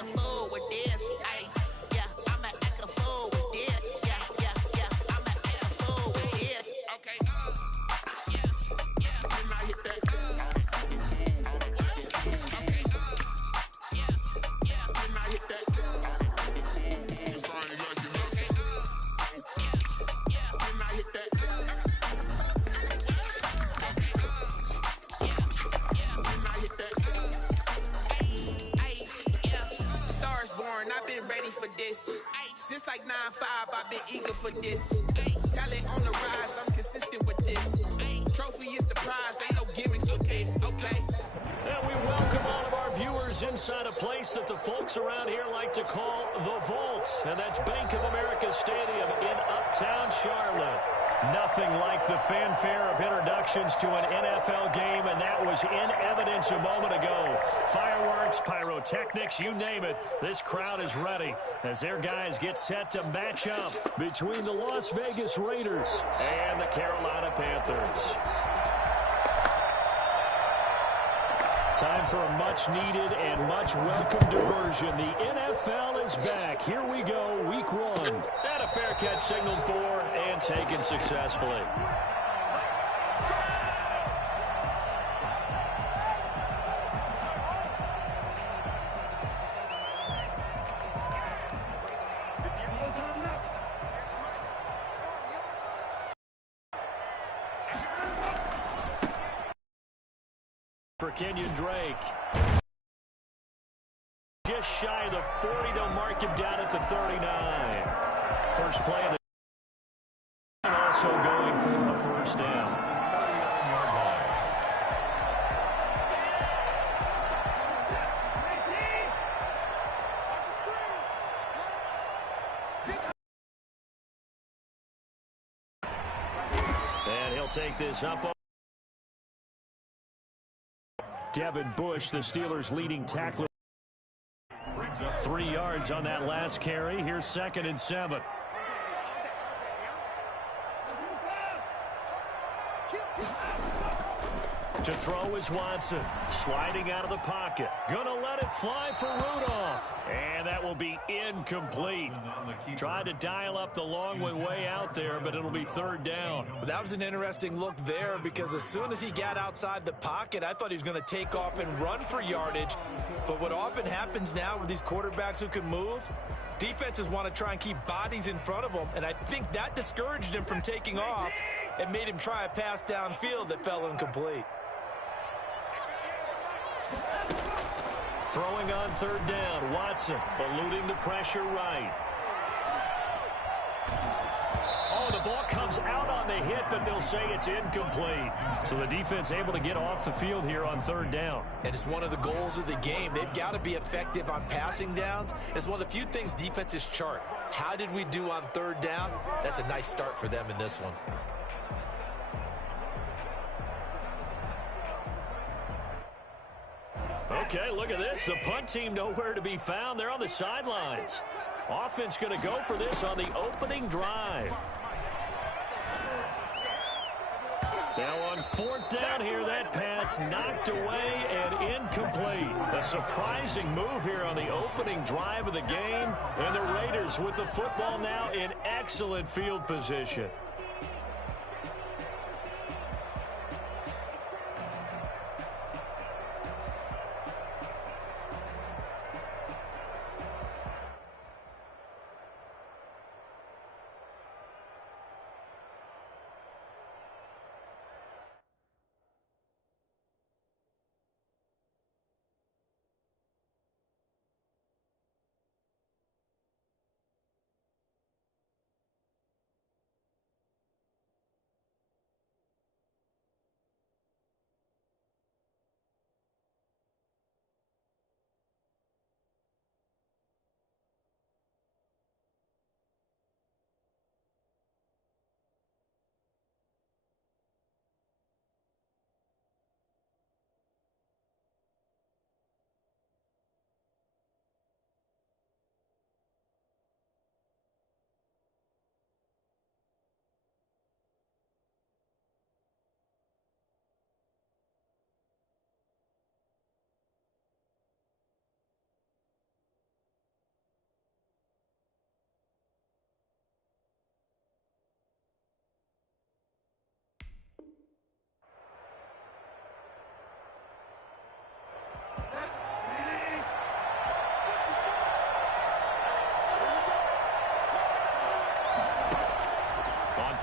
a fool with this. Ay, yeah, I'ma act a fool with this. Yeah, yeah, yeah, I'ma act a fool with this. Okay, yeah, yeah, then I hit that. Okay, yeah, then I hit that. Yes, I ain't like it. Okay, yeah, then I hit that. I've been ready for this. Since like 9-5, I've been eager for this. Talent on the rise, I'm consistent with this. Trophy is the prize, ain't no gimmicks with this, okay? And we welcome all of our viewers inside a place that the folks around here like to call the Vault. And that's Bank of America Stadium in Uptown Charlotte. Nothing like the fanfare of introductions to an NFL game, and that was in evidence a moment ago. Fireworks, pyrotechnics, you name it. This crowd is ready as their guys get set to match up between the Las Vegas Raiders and the Carolina Panthers. Time for a much-needed and much-welcome diversion. The NFL is back. Here we go, week 1. And a fair catch signaled for and taken successfully. For Kenyon Drake. Just shy of the 40, they'll mark him down at the 39. First play of the and also going for a first down. And he'll take this up. Devin Bush, the Steelers' leading tackler. 3 yards on that last carry. Here's 2nd and 7. To throw is Watson. Sliding out of the pocket. Gonna let it fly for Rudolph. And that will be incomplete. Tried to dial up the long way out there, but it'll be 3rd down. That was an interesting look there because as soon as he got outside the pocket, I thought he was going to take off and run for yardage. But what often happens now with these quarterbacks who can move, defenses want to try and keep bodies in front of them, and I think that discouraged him from taking off and made him try a pass downfield that fell incomplete. Throwing on 3rd down, Watson eluding the pressure right. Oh, the ball comes out on the hit, but they'll say it's incomplete. So the defense able to get off the field here on 3rd down. And it's one of the goals of the game. They've got to be effective on passing downs. It's one of the few things defenses chart. How did we do on 3rd down? That's a nice start for them in this one. Okay, look at this. The punt team nowhere to be found. They're on the sidelines. Offense going to go for this on the opening drive. Now on 4th down here, that pass knocked away and incomplete. A surprising move here on the opening drive of the game. And the Raiders with the football now in excellent field position.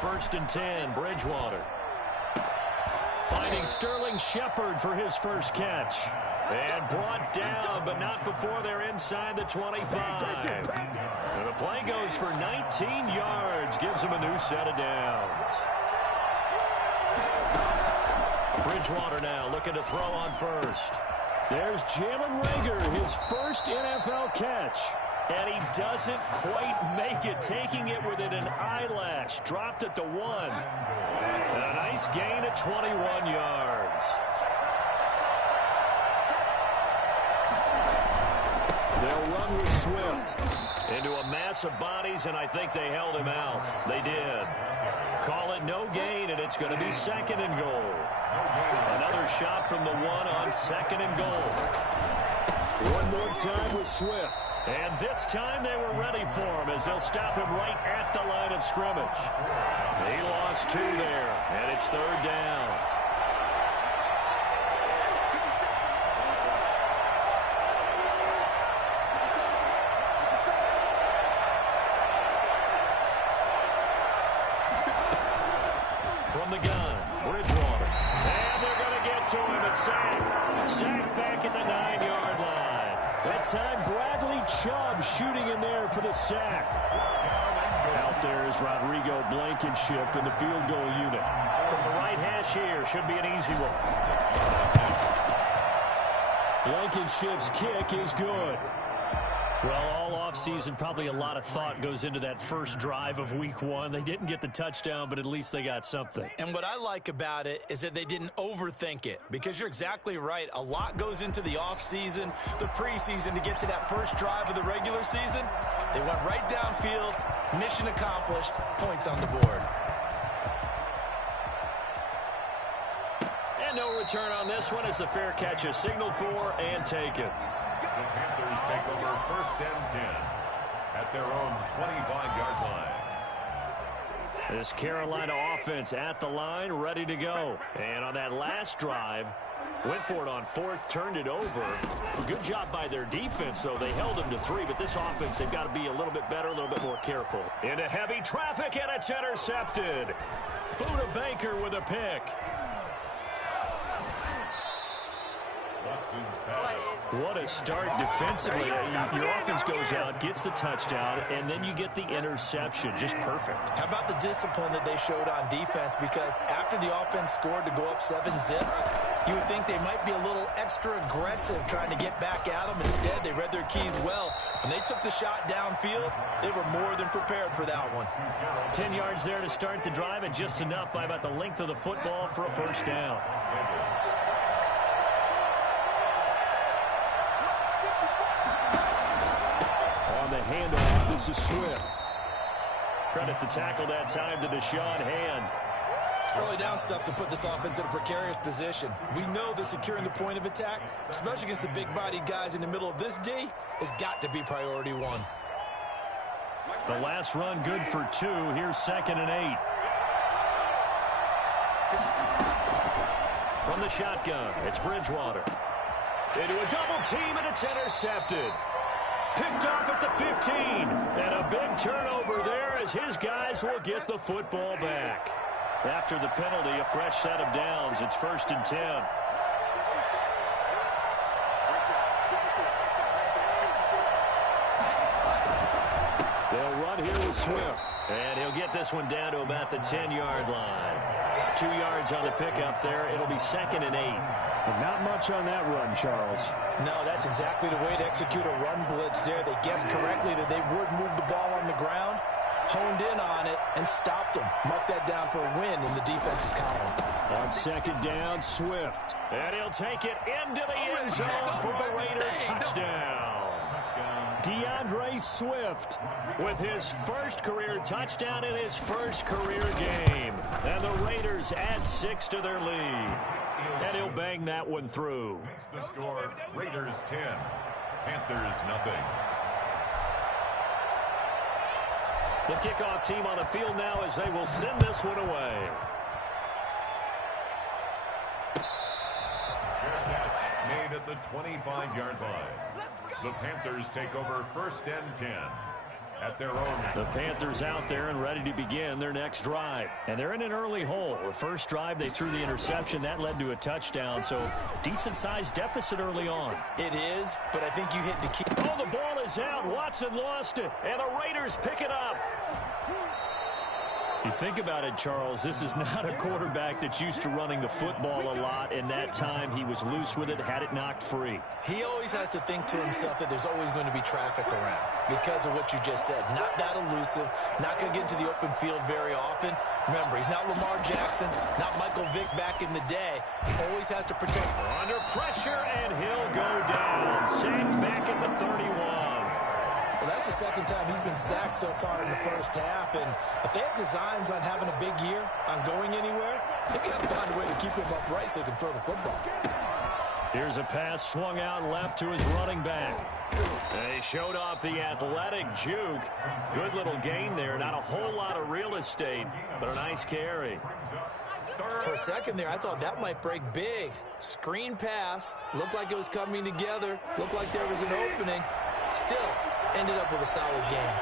first and 10. Bridgewater. Finding Sterling Shepard for his first catch. And brought down, but not before they're inside the 25. And the play goes for 19 yards. Gives him a new set of downs. Bridgewater now looking to throw on first. There's Jalen Reagor, his first NFL catch. And he doesn't quite make it, taking it within an eyelash. Dropped at the 1. And a nice gain at 21 yards. They'll run with Swift into a mass of bodies, and I think they held him out. They did. Call it no gain, and it's going to be second and goal. Another shot from the 1 on second and goal. One more time with Swift. And this time they were ready for him as they'll stop him right at the line of scrimmage. He lost 2 there, and it's third down. From the gun, Bridgewater. And they're going to get to him. A sack. Sack back at the 9-yard line. That time, Bradley Chubb shooting in there for the sack. Out there is Rodrigo Blankenship in the field goal unit. From the right hash here, should be an easy one. Blankenship's kick is good. Well, all offseason, probably a lot of thought goes into that first drive of week 1. They didn't get the touchdown, but at least they got something. And what I like about it is that they didn't overthink it, because you're exactly right. A lot goes into the offseason, the preseason, to get to that first drive of the regular season. They went right downfield, mission accomplished, points on the board. And no return on this one as the fair catch is signaled for and taken. The Panthers take over first and 10 at their own 25-yard line. This Carolina offense at the line, ready to go. And on that last drive, went for it on 4th, turned it over. Good job by their defense, though. They held them to 3, but this offense, they've got to be a little bit better, a little bit more careful. Into heavy traffic, and it's intercepted. Buda Baker with a pick. What a start defensively. Your offense goes out, gets the touchdown, and then you get the interception. Just perfect. How about the discipline that they showed on defense? Because after the offense scored to go up 7-zip, you would think they might be a little extra aggressive trying to get back at them. Instead, they read their keys well. When they took the shot downfield, they were more than prepared for that one. 10 yards there to start the drive, and just enough by about the length of the football for a first down. On the handoff, this is Swift. Credit the tackle that time to Deshaun Hand. Early down stuff to put this offense in a precarious position. We know that securing the point of attack, especially against the big-bodied guys in the middle of this D, has got to be priority 1. The last run good for 2. Here's 2nd and 8. From the shotgun, it's Bridgewater. Into a double team, and it's intercepted. Picked off at the 15. And a big turnover there as his guys will get the football back. After the penalty, a fresh set of downs. It's 1st and 10. They'll run here with Swift. And he'll get this one down to about the 10-yard line. 2 yards on the pickup there. It'll be 2nd and 8. And not much on that run, Charles. No, that's exactly the way to execute a run blitz there. They guessed correctly that they would move the ball on the ground, honed in on it, and stopped them. Mark that down for a win in the defense's column. On 2nd down, Swift. And he'll take it into the end zone for a Raider touchdown. DeAndre Swift with his first career touchdown in his first career game. And the Raiders add 6 to their lead. And he'll bang that one through. Makes the score Raiders 10, Panthers nothing. The kickoff team on the field now as they will send this one away. Fair catch made at the 25-yard line. The Panthers take over 1st and 10 at their own. The Panthers out there and ready to begin their next drive. And they're in an early hole. The first drive, they threw the interception. That led to a touchdown, so decent-sized deficit early on. It is, but I think you hit the key. Oh, the ball is out. Watson lost it, and the Raiders pick it up. You think about it, Charles, this is not a quarterback that's used to running the football a lot, and that time he was loose with it, had it knocked free. He always has to think to himself that there's always going to be traffic around because of what you just said. Not that elusive, not going to get into the open field very often. Remember, he's not Lamar Jackson, not Michael Vick back in the day. Always has to protect. Under pressure, and he'll go down. Sacked back at the 31. Well, that's the second time he's been sacked so far in the first half, and if they have designs on having a big year, on going anywhere, they've got to find a way to keep him upright so they can throw the football. Here's a pass swung out left to his running back. They showed off the athletic juke. Good little gain there. Not a whole lot of real estate, but a nice carry. For a second there, I thought that might break big. Screen pass. Looked like it was coming together. Looked like there was an opening. Still, ended up with a solid game.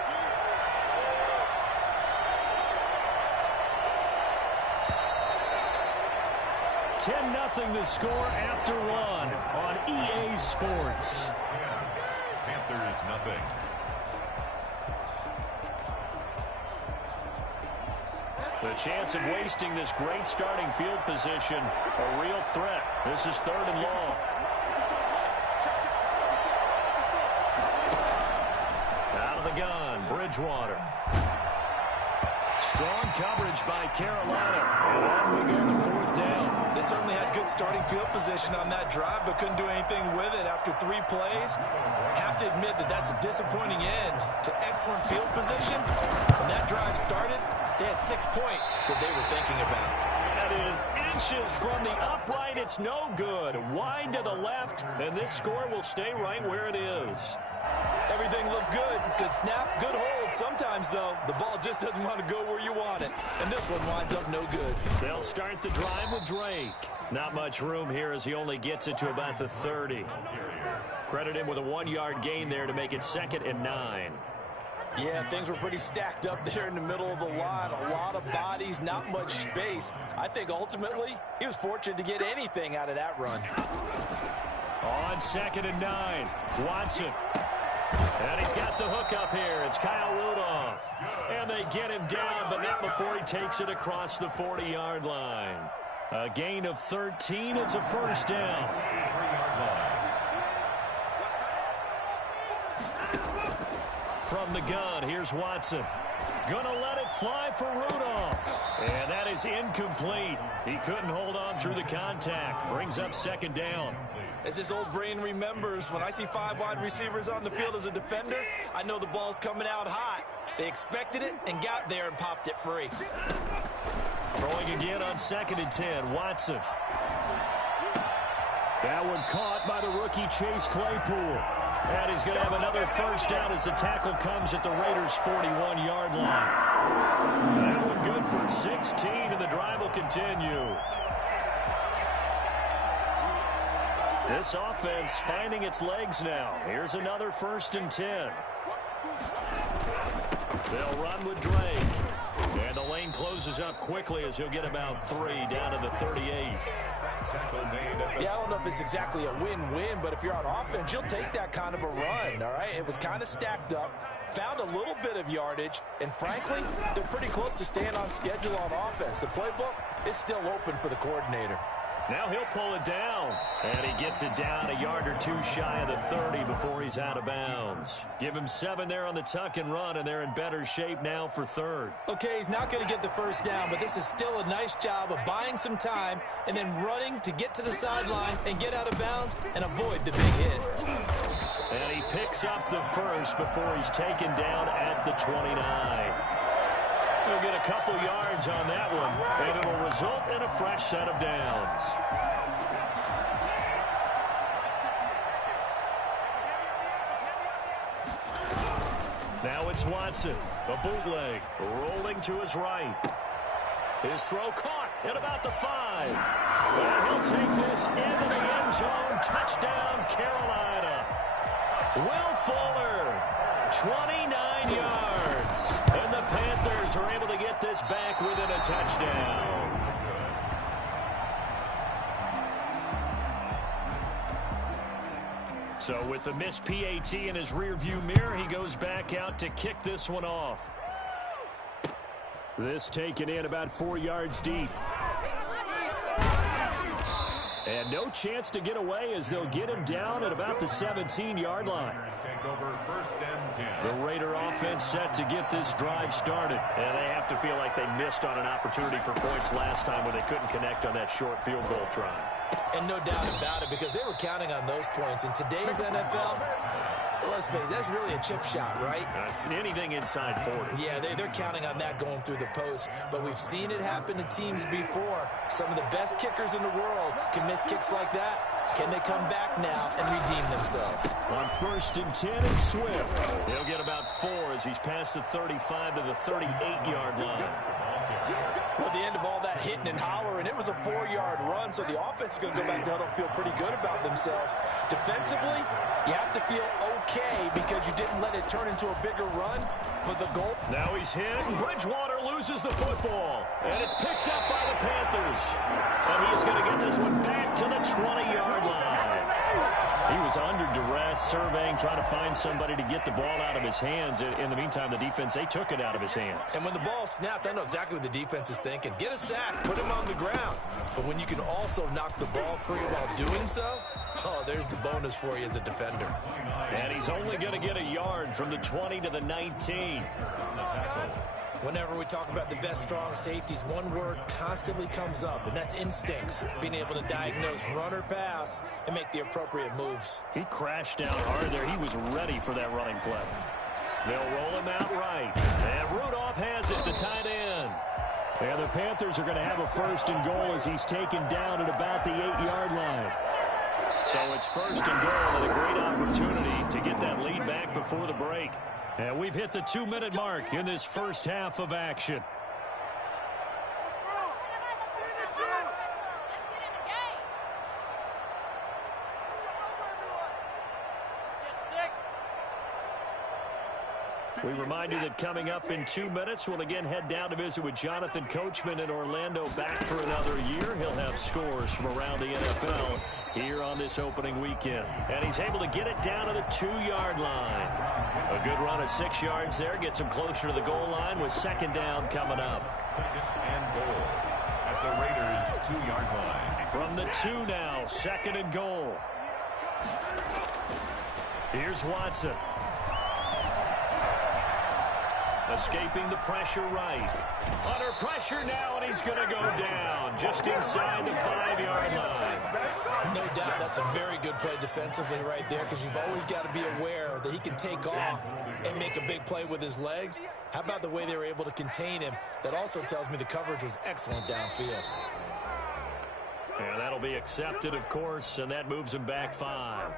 $10-0 the score after one on EA Sports. Panthers nothing. The chance of wasting this great starting field position, a real threat. This is 3rd and long. Out of the gun, Bridgewater. Strong coverage by Carolina. And on we go to 4th down. They certainly had good starting field position on that drive, but couldn't do anything with it after 3 plays. Have to admit that that's a disappointing end to excellent field position. When that drive started, they had 6 points that they were thinking about. That is inches from the upright. It's no good. Wide to the left, and this score will stay right where it is. Everything looked good. Good snap, good hold. Sometimes, though, the ball just doesn't want to go where you want it. And this one winds up no good. They'll start the drive with Drake. Not much room here as he only gets it to about the 30. Credit him with a 1-yard gain there to make it 2nd and 9. Yeah, things were pretty stacked up there in the middle of the line. A lot of bodies, not much space. I think ultimately he was fortunate to get anything out of that run. On 2nd and 9, Watson. And he's got the hook up here. It's Kyle Rudolph. And they get him down, but not before he takes it across the 40-yard line. A gain of 13. It's a 1st down. From the gun, here's Watson. Gonna let it fly for Rudolph. And that is incomplete. He couldn't hold on through the contact. Brings up 2nd down. As his old brain remembers, when I see 5 wide receivers on the field as a defender, I know the ball's coming out hot. They expected it and got there and popped it free. Throwing again on 2nd and 10, Watson. That one caught by the rookie Chase Claypool. And he's going to have another 1st down as the tackle comes at the Raiders' 41-yard line. That one good for 16, and the drive will continue. This offense finding its legs now. Here's another 1st and 10. They'll run with Drake. And the lane closes up quickly as he'll get about 3 down to the 38. Yeah, I don't know if it's exactly a win-win, but if you're on offense, you'll take that kind of a run, all right? It was kind of stacked up, found a little bit of yardage, and frankly, they're pretty close to staying on schedule on offense. The playbook is still open for the coordinator. Now he'll pull it down, and he gets it down a yard or 2 shy of the 30 before he's out of bounds. Give him 7 there on the tuck and run, and they're in better shape now for 3rd. Okay, he's not going to get the 1st down, but this is still a nice job of buying some time and then running to get to the sideline and get out of bounds and avoid the big hit. And he picks up the 1st before he's taken down at the 29. He'll get a couple yards on that one, and it'll result in a fresh set of downs. Now it's Watson, a bootleg, rolling to his right. His throw caught at about the 5. And he'll take this into the end zone. Touchdown, Carolina. Will Fuller 29 yards. And the Panthers are able to get this back within a touchdown. So with the missed PAT in his rearview mirror, he goes back out to kick this one off. This taken in about 4 yards deep. And no chance to get away as they'll get him down at about the 17-yard line. Take over first and 10. The Raider offense set to get this drive started. And they have to feel like they missed on an opportunity for points last time when they couldn't connect on that short field goal try. And no doubt about it, because they were counting on those points. In today's NFL, let's face it, that's really a chip shot, right? That's anything inside 40. Yeah, they're counting on that going through the post. But we've seen it happen to teams before. Some of the best kickers in the world can miss kicks like that. Can they come back now and redeem themselves? On 1st and 10, it's Swift. He'll get about 4 as he's past the 35 to the 38-yard line. Well, at the end of all that hitting and hollering, it was a 4-yard run, so the offense is going to go back to huddle and feel pretty good about themselves. Defensively, you have to feel okay because you didn't let it turn into a bigger run, but the goal... Now he's hit, and Bridgewater loses the football, and it's picked up by the Panthers. And he's going to get this one back to the 20-yard line. He was under duress, surveying, trying to find somebody to get the ball out of his hands. In the meantime, the defense, they took it out of his hands. And when the ball snapped, I know exactly what the defense is thinking. Get a sack, put him on the ground. But when you can also knock the ball free while doing so, oh, there's the bonus for you as a defender. And he's only going to get a yard from the 20 to the 19. Whenever we talk about the best strong safeties, one word constantly comes up, and that's instincts. Being able to diagnose run or pass and make the appropriate moves. He crashed down hard there. He was ready for that running play. They'll roll him out right. And Rudolph has it, the tight end. And the Panthers are going to have a 1st and goal as he's taken down at about the 8-yard line. So it's 1st and goal and a great opportunity to get that lead back before the break. And we've hit the 2-minute mark in this first half of action. We remind you that coming up in 2 minutes, we'll again head down to visit with Jonathan Coachman in Orlando, back for another year. He'll have scores from around the NFL here on this opening weekend. And he's able to get it down to the 2-yard line. A good run of 6 yards there gets him closer to the goal line with 2nd down coming up. 2nd and goal at the Raiders' 2-yard line. From the 2 now, 2nd and goal. Here's Watson. Escaping the pressure right. Under pressure now, and he's going to go down just inside the 5-yard line. No doubt that's a very good play defensively right there, because you've always got to be aware that he can take off and make a big play with his legs. How about the way they were able to contain him? That also tells me the coverage was excellent downfield. And that'll be accepted, of course, and that moves him back 5.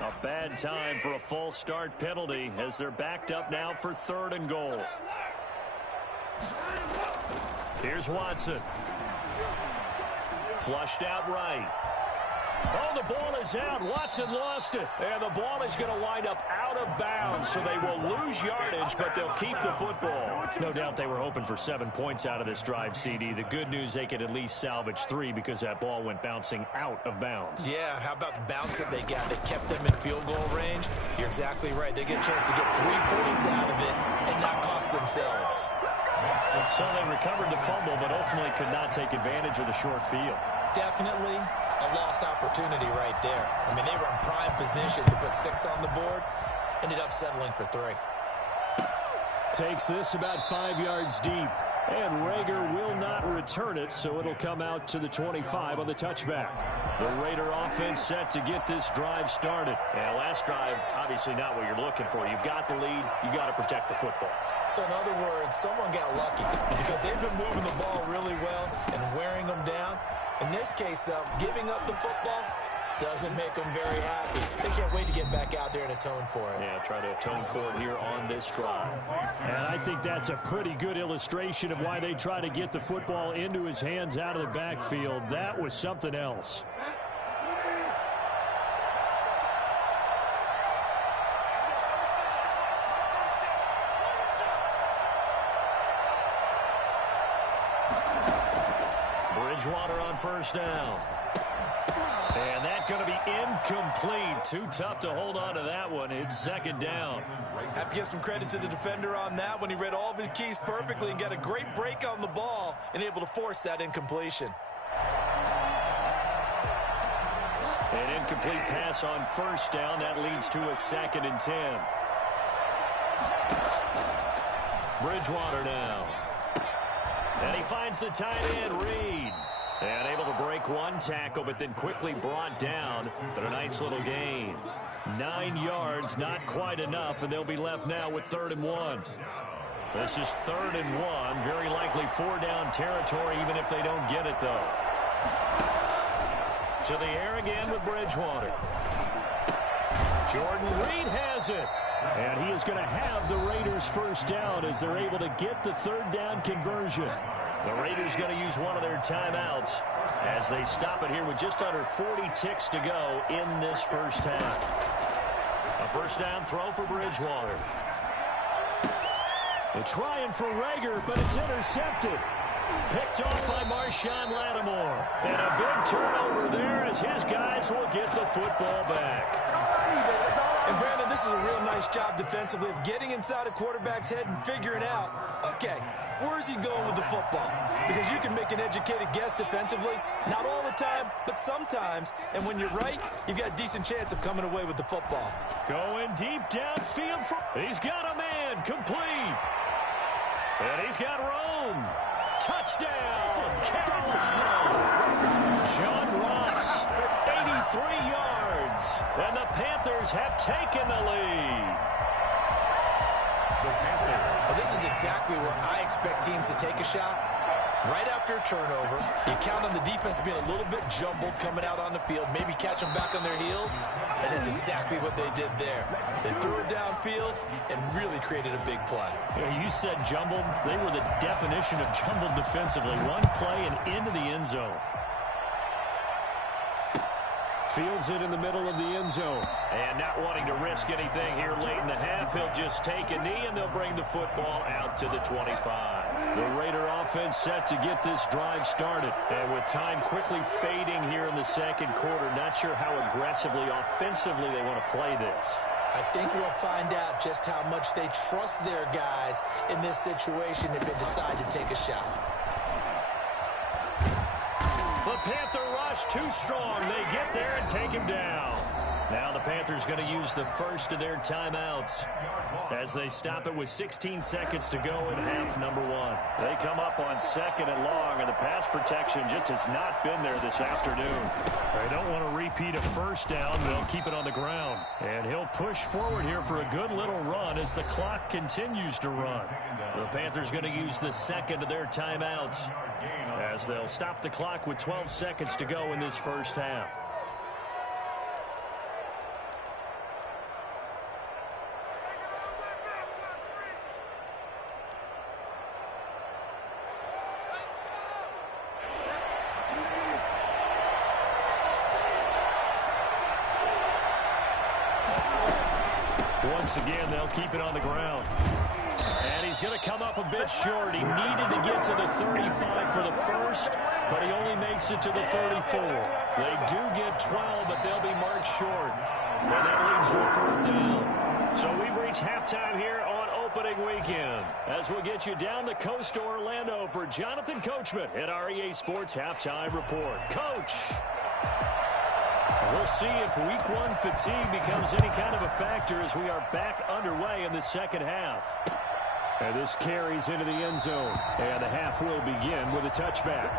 A bad time for a false start penalty as they're backed up now for 3rd and goal. Here's Watson. Flushed out right. Oh, the ball is out. Watson lost it. And the ball is going to wind up out of bounds, so they will lose yardage, but they'll keep the football. No doubt they were hoping for 7 points out of this drive, CD. The good news, they could at least salvage 3 because that ball went bouncing out of bounds. Yeah, how about the bounce that they got? They kept them in field goal range. You're exactly right. They get a chance to get 3 points out of it and not cost themselves. So they recovered the fumble, but ultimately could not take advantage of the short field. Definitely a lost opportunity right there. I mean, they were in prime position to put 6 on the board. Ended up settling for 3. Takes this about 5 yards deep. And Rager will not return it, so it'll come out to the 25 on the touchback. The Raider offense set to get this drive started. And last drive, obviously not what you're looking for. You've got the lead. You got to protect the football. So in other words, someone got lucky because they've been moving the ball really well and wearing them down. In this case, though, giving up the football doesn't make them very happy. They can't wait to get back out there and atone for it. Yeah, try to atone for it here on this drive. And I think that's a pretty good illustration of why they try to get the football into his hands out of the backfield. That was something else. Bridgewater on first down. And that's going to be incomplete. Too tough to hold on to that one. It's second down. Have to give some credit to the defender on that one. He read all of his keys perfectly and got a great break on the ball and able to force that incompletion. An incomplete pass on first down. That leads to a 2nd and 10. Bridgewater now. And he finds the tight end, Reed. And able to break one tackle, but then quickly brought down. But a nice little gain. 9 yards, not quite enough, and they'll be left now with 3rd and 1. This is 3rd and 1. Very likely 4-down territory, even if they don't get it, though. To the air again with Bridgewater. Jordan Reed has it. And he is going to have the Raiders first down as they're able to get the 3rd down conversion. The Raiders going to use one of their timeouts as they stop it here with just under 40 ticks to go in this first half. A first down throw for Bridgewater. They're trying for Rager, but it's intercepted. Picked off by Marshawn Lattimore. And a big turnover there as his guys will get the football back. And Brandon, this is a real nice job defensively of getting inside a quarterback's head and figuring out, okay, where's he going with the football? Because you can make an educated guess defensively, not all the time, but sometimes. And when you're right, you've got a decent chance of coming away with the football. Going deep downfield. He's got a man complete. And he's got Rome. Touchdown, Carolina. John Ross, 83 yards. And the Panthers have taken the lead. Well, this is exactly where I expect teams to take a shot. Right after a turnover, you count on the defense being a little bit jumbled coming out on the field, maybe catch them back on their heels, and that's exactly what they did there. They threw it downfield and really created a big play. Yeah, you said jumbled. They were the definition of jumbled defensively. One play and into the end zone. Fields it in the middle of the end zone. And not wanting to risk anything here late in the half, he'll just take a knee, and they'll bring the football out to the 25. The Raider offense set to get this drive started. And with time quickly fading here in the second quarter, not sure how aggressively, offensively they want to play this. I think we'll find out just how much they trust their guys in this situation if they decide to take a shot. The Panther rush too strong. They get there and take him down. Now the Panthers going to use the first of their timeouts as they stop it with 16 seconds to go in half number 1. They come up on 2nd and long, and the pass protection just has not been there this afternoon. They don't want to repeat a first down. They'll keep it on the ground. And he'll push forward here for a good little run as the clock continues to run. The Panthers going to use the second of their timeouts as they'll stop the clock with 12 seconds to go in this first half. Once again, they'll keep it on the ground. And he's going to come up a bit short. He needed to get to the 35 for the first, but he only makes it to the 34. They do get 12, but they'll be marked short. And that leads to a 4th down. So we've reached halftime here on opening weekend. As we'll get you down the coast to Orlando for Jonathan Coachman at our EA Sports Halftime Report. Coach! We'll see if week 1 fatigue becomes any kind of a factor as we are back underway in the second half. And this carries into the end zone. And the half will begin with a touchback.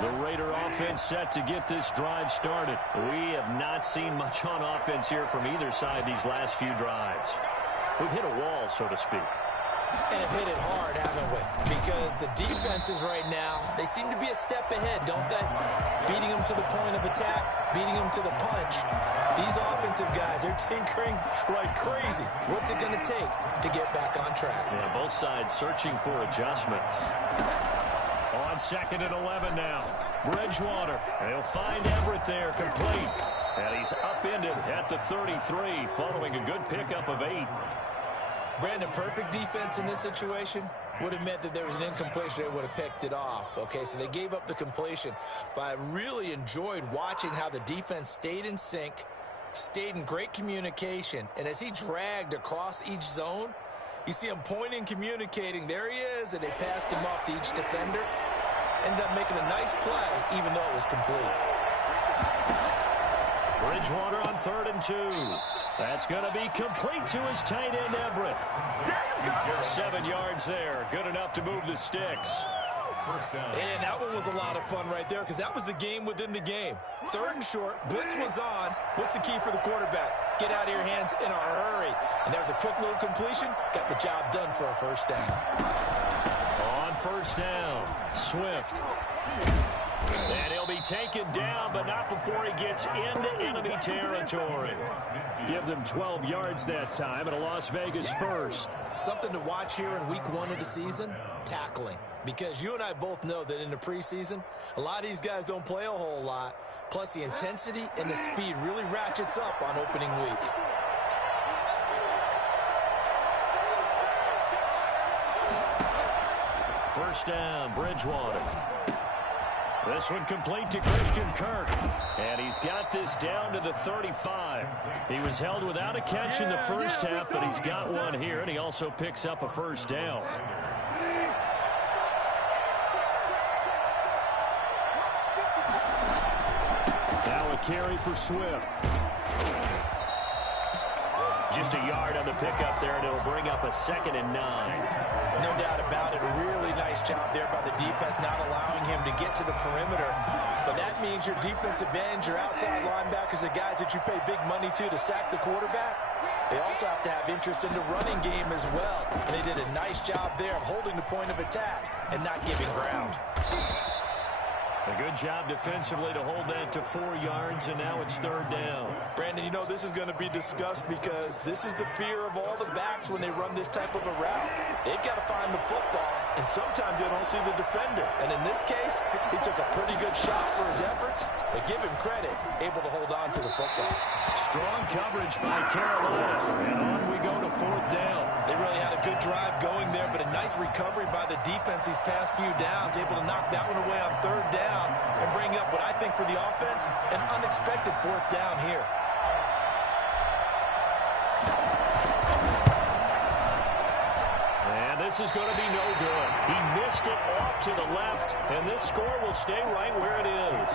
The Raider offense set to get this drive started. We have not seen much on offense here from either side these last few drives. We've hit a wall, so to speak. And have hit it hard, haven't we? Because the defenses right now, they seem to be a step ahead, don't they? Beating them to the point of attack, beating them to the punch. These offensive guys, they're tinkering like crazy. What's it going to take to get back on track? Yeah, both sides searching for adjustments. On 2nd and 11 now. Bridgewater. They'll find Everett there, complete. And he's upended at the 33 following a good pickup of 8. Brandon, perfect defense in this situation would have meant that there was an incompletion. They would have picked it off. Okay, so they gave up the completion. But I really enjoyed watching how the defense stayed in sync, stayed in great communication. And as he dragged across each zone, you see him pointing, communicating. There he is, and they passed him off to each defender. Ended up making a nice play, even though it was complete. Bridgewater on 3rd and 2. That's going to be complete to his tight end, Everett. 7 yards there. Good enough to move the sticks. And that one was a lot of fun right there because that was the game within the game. 3rd and short. Blitz was on. What's the key for the quarterback? Get out of your hands in a hurry. And there was a quick little completion. Got the job done for a first down. On 1st down, Swift. And he'll be taken down, but not before he gets into enemy territory. Give them 12 yards that time and a Las Vegas first. Something to watch here in week 1 of the season, tackling. Because you and I both know that in the preseason, a lot of these guys don't play a whole lot. Plus the intensity and the speed really ratchets up on opening week. First down, Bridgewater. This one complete to Christian Kirk. And he's got this down to the 35. He was held without a catch in the first half, but he's got one here, and he also picks up a first down. Now a carry for Swift. Just a yard on the pickup there, and it'll bring up a 2nd and 9. No doubt about it. A really nice job there by the defense, not allowing him to get to the perimeter. But that means your defensive ends, your outside linebackers, the guys that you pay big money to sack the quarterback, they also have to have interest in the running game as well. And they did a nice job there of holding the point of attack and not giving ground. A good job defensively to hold that to 4 yards, and now it's 3rd down. Brandon, you know this is going to be discussed because this is the fear of all the backs when they run this type of a route. They've got to find the football, and sometimes they don't see the defender. And in this case, he took a pretty good shot for his efforts, but give him credit, able to hold on to the football. Strong coverage by Carolina, and on we go to 4th down. They really had a good drive going there, but a nice recovery by the defense these past few downs, able to knock that one away on 3rd down and bring up what I think for the offense, an unexpected 4th down here. And this is going to be no good. He missed it off to the left, and this score will stay right where it is.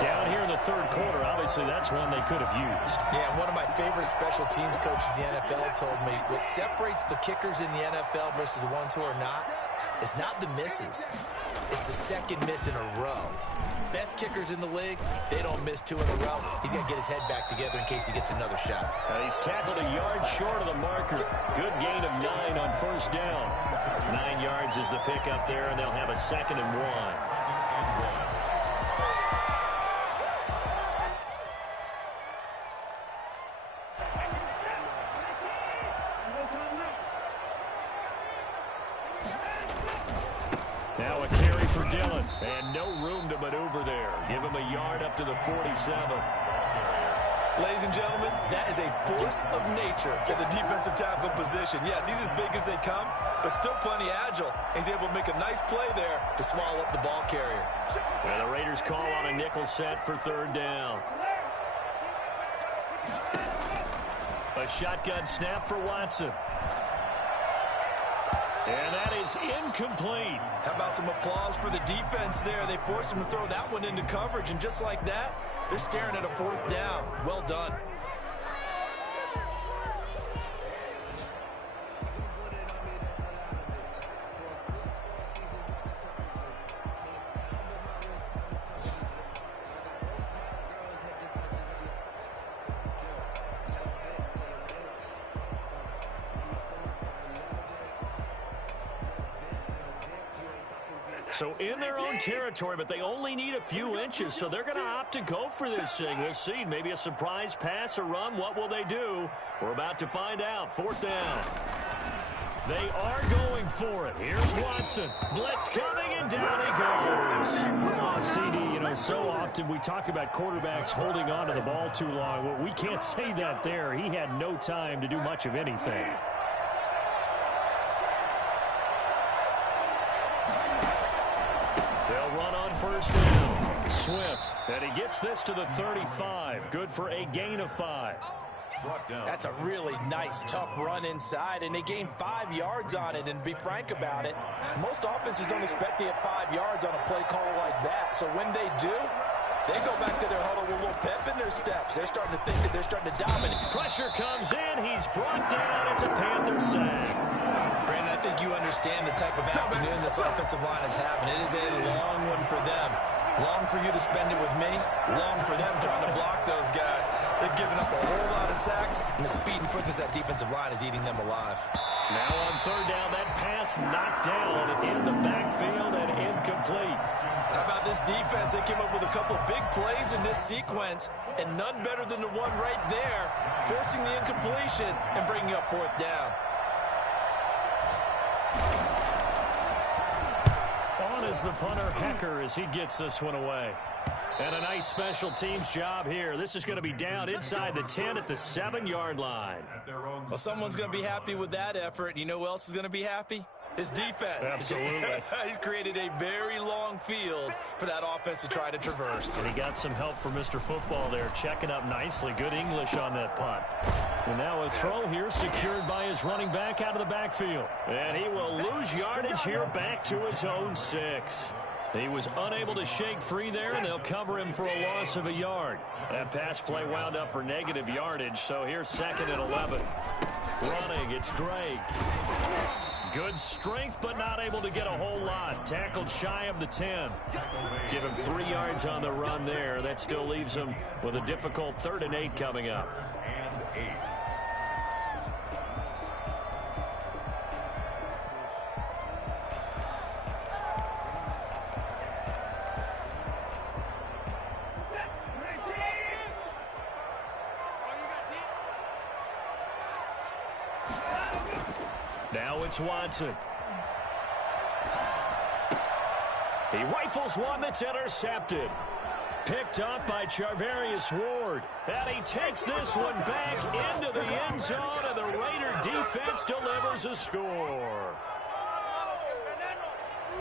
Down here in the 3rd quarter, obviously that's one they could have used. Yeah, one of my favorite special teams coaches in the NFL told me what separates the kickers in the NFL versus the ones who are not is not the misses. It's the 2nd miss in a row. Best kickers in the league, they don't miss 2 in a row. He's got to get his head back together in case he gets another shot. He's tackled a yard short of the marker. Good gain of 9 on 1st down. 9 yards is the pickup there, and they'll have a 2nd and 1. Now a carry for Dillon, and no room to maneuver there. Give him a yard up to the 47. Ladies and gentlemen, that is a force of nature in the defensive tackle position. Yes, he's as big as they come, but still plenty agile. He's able to make a nice play there to swallow up the ball carrier. And the Raiders call on a nickel set for 3rd down. A shotgun snap for Watson. And that is incomplete. How about some applause for the defense there? They forced him to throw that one into coverage, and just like that, they're staring at a 4th down. Well done. So in their own territory, but they only need a few inches, so they're going to opt to go for this thing. We'll see. Maybe a surprise pass or run. What will they do? We're about to find out. 4th down. They are going for it. Here's Watson. Blitz coming And down he goes. CD, you know, so often we talk about quarterbacks holding on to the ball too long. Well, we can't say that there. He had no time to do much of anything. They'll run on first down. Swift, and he gets this to the 35. Good for a gain of 5. That's a really nice, tough run inside, and they gained 5 yards on it. And to be frank about it, most offenses don't expect to get 5 yards on a play call like that. So when they do, they go back to their huddle with a little pep in their steps. They're starting to think that they're starting to dominate. Pressure comes in. He's brought down. It's a Panther sack. Brandon, I think you understand the type of afternoon this offensive line is having. It is a long one for them. Long for you to spend it with me. Long for them trying to block those guys. They've given up a whole lot of sacks, and the speed and quickness of that defensive line is eating them alive. Now on third down, that pass knocked down in the backfield and incomplete. How about this defense? They came up with a couple big plays in this sequence, and none better than the one right there, forcing the incompletion and bringing up fourth down. On is the punter, Hecker, as he gets this one away. And a nice special teams job here. This is going to be down inside the 10 at the 7-yard line. Well, someone's going to be happy with that effort. You know who else is going to be happy? His defense. Absolutely. He's created a very long field for that offense to try to traverse. And he got some help from Mr. Football there, checking up nicely. Good English on that punt. And now a throw here secured by his running back out of the backfield. And he will lose yardage here back to his own 6. He was unable to shake free there, and they'll cover him for a loss of a yard. That pass play wound up for negative yardage, so here's 2nd and 11. Running, it's Drake. Good strength, but not able to get a whole lot. Tackled shy of the 10. Give him 3 yards on the run there. That still leaves him with a difficult 3rd and 8 coming up. And 8. Now it's Watson. He rifles one that's intercepted. Picked up by Charvarius Ward. And he takes this one back into the end zone, and the Raider defense delivers a score.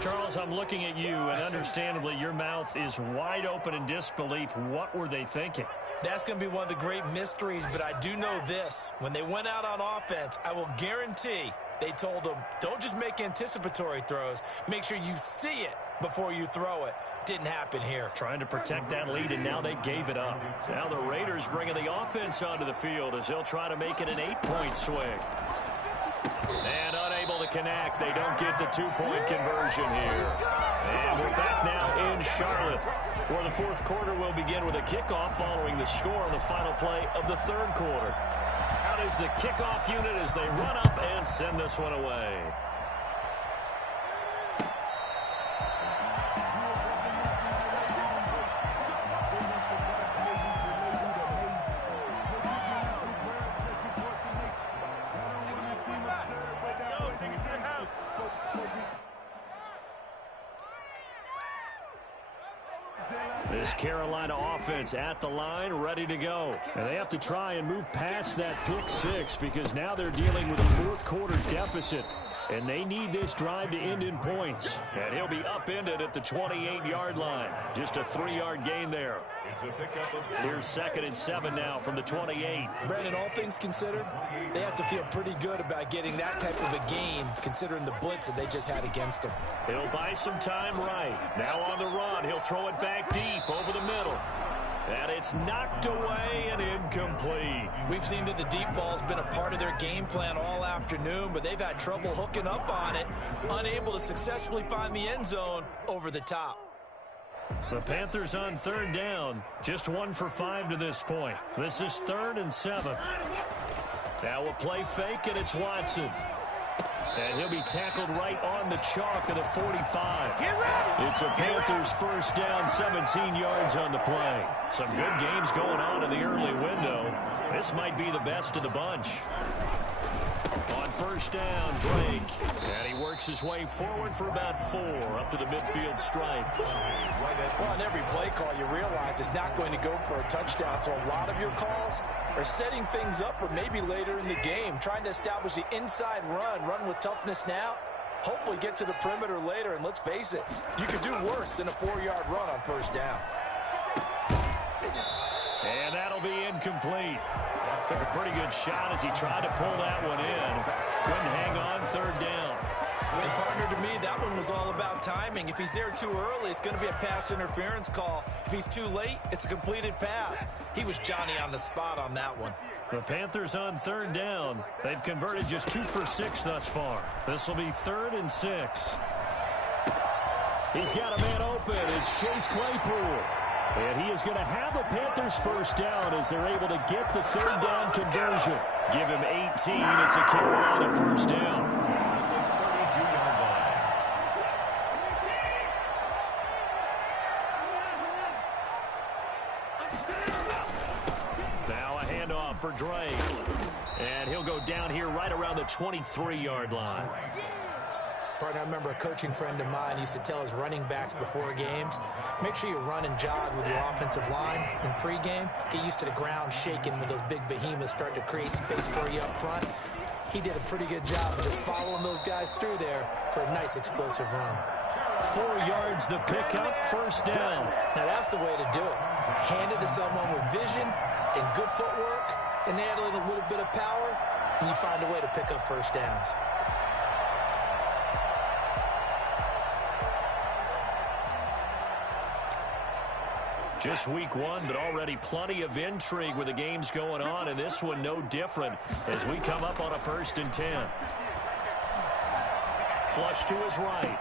Charles, I'm looking at you, and understandably your mouth is wide open in disbelief. What were they thinking? That's going to be one of the great mysteries, but I do know this. When they went out on offense, I will guarantee they told them, don't just make anticipatory throws. Make sure you see it before you throw it. Didn't happen here. Trying to protect that lead, and now they gave it up. Now the Raiders bringing the offense onto the field as they'll try to make it an 8-point swing. And unable to connect. They don't get the 2-point conversion here. And we're back now in Charlotte, where the 4th quarter will begin with a kickoff following the score on the final play of the 3rd quarter. Out is the kickoff unit as they run up and send this one away. This Carolina offense at the line, ready to go. And they have to try and move past that pick 6 because now they're dealing with a 4th quarter deficit. And they need this drive to end in points. And he'll be upended at the 28-yard line. Just a 3-yard gain there. Here's 2nd and 7 now from the 28. Brandon, all things considered, they have to feel pretty good about getting that type of a gain, considering the blitz that they just had against them. He'll buy some time right. Now on the run, he'll throw it back deep over the middle. And it's knocked away and incomplete. We've seen that the deep ball's been a part of their game plan all afternoon, but they've had trouble hooking up on it, unable to successfully find the end zone over the top. The Panthers on 3rd down, just 1 for 5 to this point. This is 3rd and 7. Now a play fake, and it's Watson. And he'll be tackled right on the chalk of the 45. It's a Panthers first down, 17 yards on the play. Some good games going on in the early window. This might be the best of the bunch. On first down, Drake. And he works his way forward for about 4 up to the midfield stripe. Well, on every play call, you realize it's not going to go for a touchdown. So a lot of your calls are setting things up for maybe later in the game, trying to establish the inside run with toughness now. Hopefully get to the perimeter later, and let's face it, you could do worse than a 4-yard run on first down. And that'll be incomplete. Took a pretty good shot as he tried to pull that one in. Couldn't hang on, third down. And partner, to me, that one was all about timing. If he's there too early, it's going to be a pass interference call. If he's too late, it's a completed pass. He was Johnny on the spot on that one. The Panthers on third down. They've converted just 2 for 6 thus far. This will be 3rd and 6. He's got a man open. It's Chase Claypool. And he is going to have a Panthers first down as they're able to get the third down conversion. Give him 18. It's a Carolina first down. 32-yard line. Now a handoff for Drake. And he'll go down here right around the 23-yard line. Partner, I remember a coaching friend of mine used to tell his running backs before games, make sure you run and jog with your offensive line in pregame. Get used to the ground shaking when those big behemoths start to create space for you up front. He did a pretty good job of just following those guys through there for a nice explosive run. 4 yards the pickup, first down. Now that's the way to do it. Hand it to someone with vision and good footwork, and add in a little bit of power, and you find a way to pick up first downs. Just week 1, but already plenty of intrigue with the games going on, and this one no different as we come up on a 1st and 10. Flush to his right.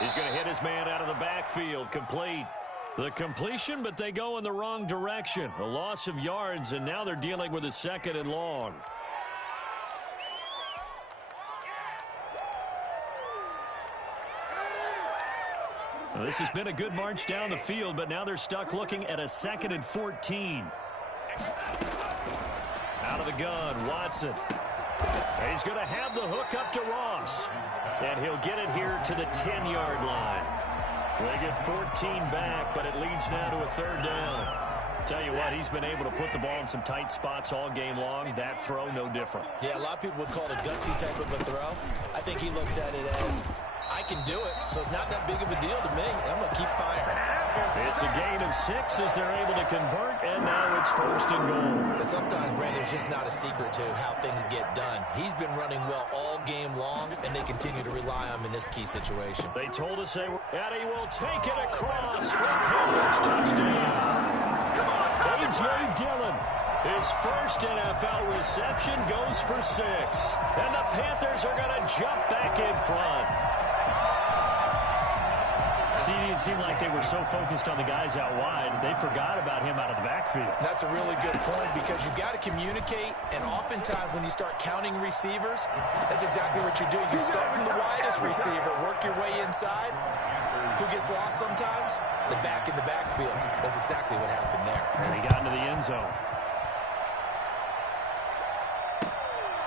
He's going to hit his man out of the backfield, complete. The completion, but they go in the wrong direction. A loss of yards, and now they're dealing with a 2nd and long. Well, this has been a good march down the field, but now they're stuck looking at a 2nd and 14. Out of the gun, Watson. He's going to have the hook up to Ross. And he'll get it here to the 10-yard line. They get 14 back, but it leads now to a 3rd down. Tell you what, he's been able to put the ball in some tight spots all game long. That throw, no different. Yeah, a lot of people would call it a gutsy type of a throw. I think he looks at it as, I can do it, so it's not that big of a deal to me. I'm going to keep firing. It's a gain of 6 as they're able to convert, and now it's 1st and goal. But sometimes, Brandon, there's just not a secret to how things get done. He's been running well all game long, and they continue to rely on him in this key situation. They told us they were, and he will take it across for Panthers touchdown. A.J. Dillon, his first NFL reception goes for 6. And the Panthers are going to jump back in front. It seemed like they were so focused on the guys out wide, they forgot about him out of the backfield. That's a really good point because you've got to communicate, and oftentimes when you start counting receivers, that's exactly what you do. You start from the widest receiver, work your way inside. Who gets lost sometimes? The back in the backfield. That's exactly what happened there. And he got into the end zone.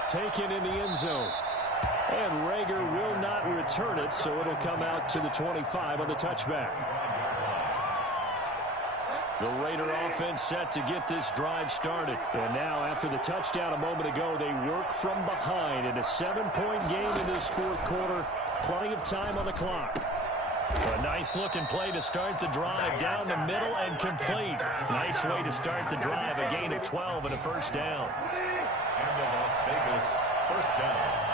Taken in the end zone. And Rager will not return it, so it'll come out to the 25 on the touchback. The Raider offense set to get this drive started. And now, after the touchdown a moment ago, they work from behind in a 7-point game in this 4th quarter. Plenty of time on the clock. A nice-looking play to start the drive down the middle and complete. Nice way to start the drive, a gain of 12 and a first down. And the Las Vegas first down.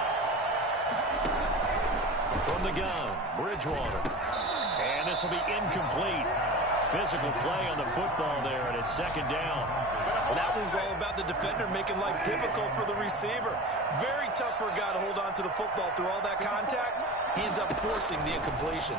From the gun, Bridgewater. And this will be incomplete. Physical play on the football there, and it's 2nd down. Well, that one's all about the defender making life difficult for the receiver. Very tough for a guy to hold on to the football through all that contact. He ends up forcing the incompletion.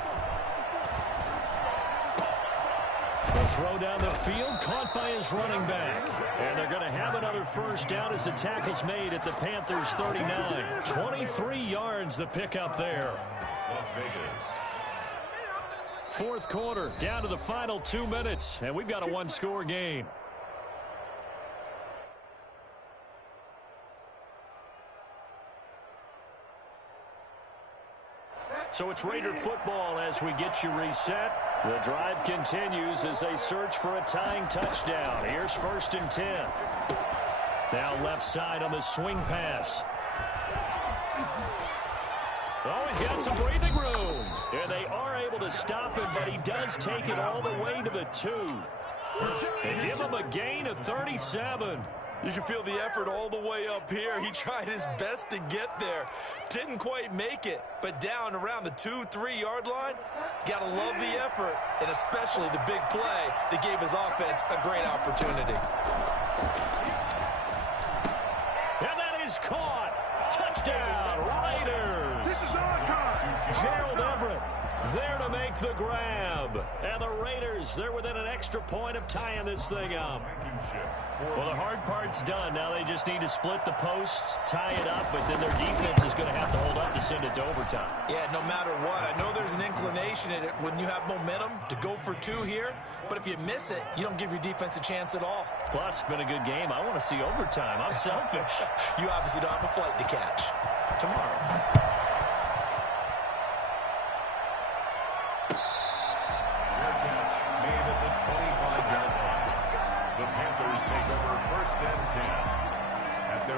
The throw down the field, caught by his running back. And they're going to have another first down as the tackle's made at the Panthers' 39. 23 yards the pickup there. Las Vegas. 4th quarter, down to the final 2 minutes, and we've got a 1-score game. So it's Raider football as we get you reset. The drive continues as they search for a tying touchdown. Here's 1st and 10. Now left side on the swing pass. Oh, he's got some breathing room. And they are able to stop him, but he does take it all the way to the 2. And give him a gain of 37. You can feel the effort all the way up here. He tried his best to get there. Didn't quite make it, but down around the 2-3 yard line, gotta love the effort, and especially the big play that gave his offense a great opportunity. And that is caught. Touchdown, Raiders. This is our time. Gerald Everett there to make the grab. And the Raiders, they're within an extra point of tying this thing up. Well, the hard part's done. Now they just need to split the posts, tie it up, but then their defense is going to have to hold up to send it to overtime. Yeah, no matter what. I know there's an inclination in it when you have momentum to go for 2 here, but if you miss it, you don't give your defense a chance at all. Plus, it's been a good game. I want to see overtime. I'm selfish. You obviously don't have a flight to catch. Tomorrow.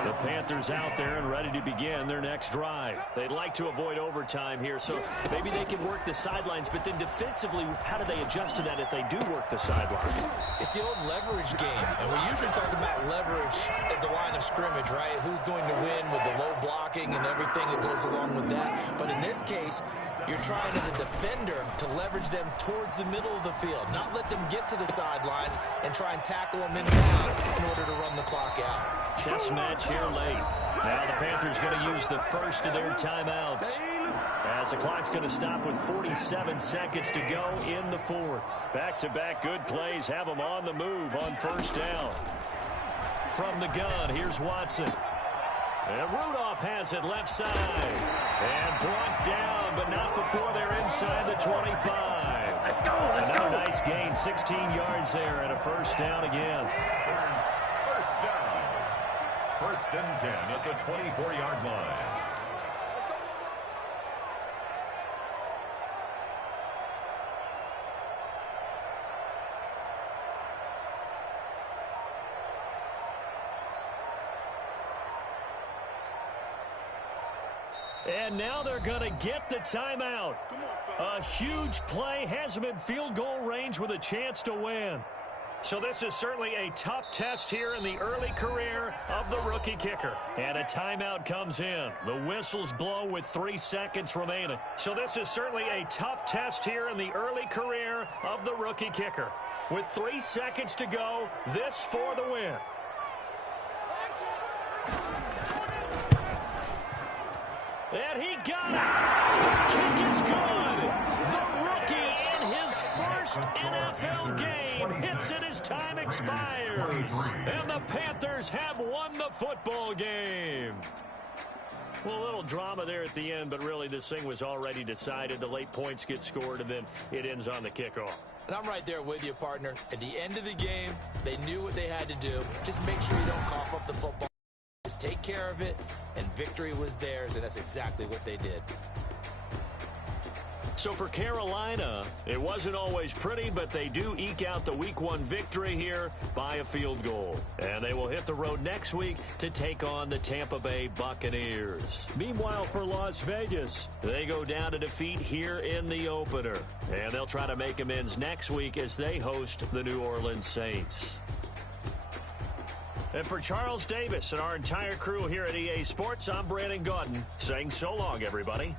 The Panthers out there and ready to begin their next drive. They'd like to avoid overtime here, so maybe they can work the sidelines, but then defensively, how do they adjust to that if they do work the sidelines? It's the old leverage game, and we usually talk about leverage at the line of scrimmage, right? Who's going to win with the low blocking and everything that goes along with that. But in this case, you're trying as a defender to leverage them towards the middle of the field, not let them get to the sidelines and try and tackle them in bounds in order to run the clock out. Chess match here late. Now the Panthers going to use the first of their timeouts, as the clock's going to stop with 47 seconds to go in the 4th. Back-to-back good plays have them on the move on 1st down. From the gun, here's Watson. And Rudolph has it left side. And brought down, but not before they're inside the 25. Let's go, Another nice gain, 16 yards there, and a 1st down again. 1st and 10 at the 24-yard line. And now they're going to get the timeout. A huge play has them in field goal range with a chance to win. So this is certainly a tough test here in the early career of the rookie kicker. And a timeout comes in. The whistles blow with 3 seconds remaining. So this is certainly a tough test here in the early career of the rookie kicker. With 3 seconds to go, this for the win. And he got it. Kick is good. The rookie in his first NFL game hits it as time expires. And the Panthers have won the football game. Well, a little drama there at the end, but really this thing was already decided. The late points get scored, and then it ends on the kickoff. And I'm right there with you, partner. At the end of the game, they knew what they had to do. Just make sure you don't cough up the football. Just take care of it, and victory was theirs, and that's exactly what they did. So for Carolina, it wasn't always pretty, but they do eke out the Week 1 victory here by a field goal. And they will hit the road next week to take on the Tampa Bay Buccaneers. Meanwhile, for Las Vegas, they go down to defeat here in the opener. And they'll try to make amends next week as they host the New Orleans Saints. And for Charles Davis and our entire crew here at EA Sports, I'm Brandon Gaudin saying so long, everybody.